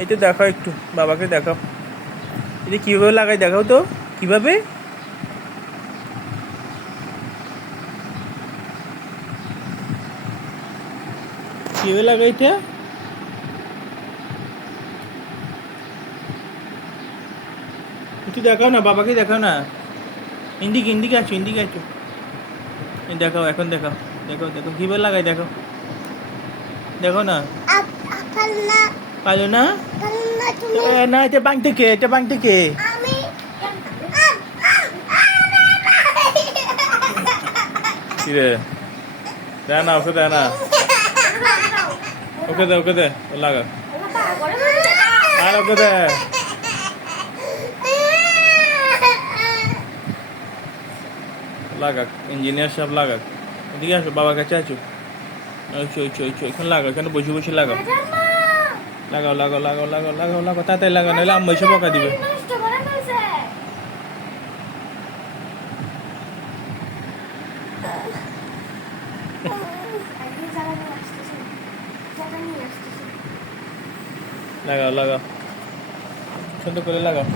এই তো দেখাও একটু, বাবাকে দেখাও। এটা কীভাবে লাগাই দেখাও তো, কীভাবে? কীভাবে লাগাই এটা? একটু দেখাও না, বাবাকে দেখাও না। ইন্দিকে ইন্দিকে আছো, ইন্দিকে আছো। দেখাও, এখন দেখাও। দেখো দেখো কীভাবে লাগাই দেখো, দেখো না। পারো না? না, এটা বাংতে কে? এটা বাংতে কে? কিরে, দেয় না, ওকে দেয় না। ওকে দে, ওকে দে, ও লাগা। আর ওকে দে। লাগাক, ইঞ্জিনিয়ার সাহেব লাগাক। এদিকে আসো, বাবার কাছে আছো। এখন লাগাও, এখানে বসে বসে লাগাও। লাগাও লাগাও লাগাও লাগাও লাগাও লাগাও, তাড়াতাড়ি লাগাও, নাহলে আম্মা এসে বকা দিবে। লাগাও লাগাও, সুন্দর করে লাগাও।